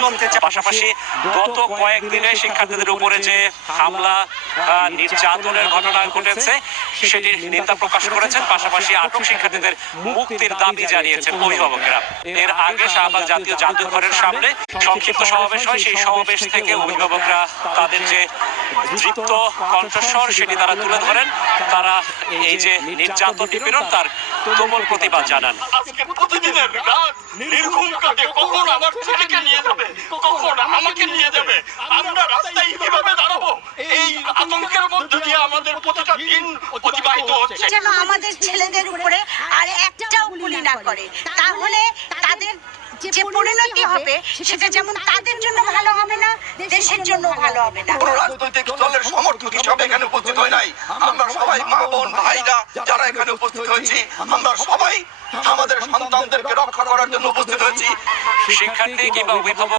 চলতে পাশাপাশি গত কয়েকদিনে শিক্ষার্থীদের উপরে যে হামলা নির্যাতনের ঘটনা ঘটেছে সেটির নিন্দা প্রকাশ করেছেন। পাশাপাশি আটক শিক্ষার্থীদের মুক্তির দাবি জানিয়েছেন অভিভাবকেরা। এর আগে শাহবাগ জাতীয় জাদুঘরের সামনে সংক্ষিপ্ত সমাবেশ হয়। সেই সমাবেশ থেকে অভিভাবকরা তাদের যে দৃপ্ত কণ্ঠস্বর সেটি তারা তুলে ধরেন। তারা এই যে নির্যাতন নিপীড়ন তার তুমুল প্রতিবাদ জানান। আজকে প্রতিদিনের রাত নির্ঘুম কাটে, কখন আমার ছেলেকে নিয়ে যাবে, কখন আমাকে নিয়ে যাবে, আমরা রাস্তায় কিভাবে দাঁড়াবো, এই আতঙ্কের মধ্যে দিয়ে আমাদের প্রতিটা দিন অতিবাহিত হচ্ছে। যেন আমাদের ছেলেদের উপরে আর একটাও গুলি না করে, তাহলে তাদের যে পরিণতি হবে সেটা যেমন তাদের জন্য ভালো হবে না, দেশের জন্য ভালো হবে না। কোন রাজনৈতিক দলের সমর্থক হিসাবে এখানে উপস্থিত হয় নাই। আমরা সবাই মা বোন ভাইরা যারা এখানে উপস্থিত হয়েছি, আমরা সবাই আমাদের সন্তানদেরকে রক্ষা করার জন্য উপস্থিত হয়েছি। শিক্ষার্থী কিংবা অভিভাবক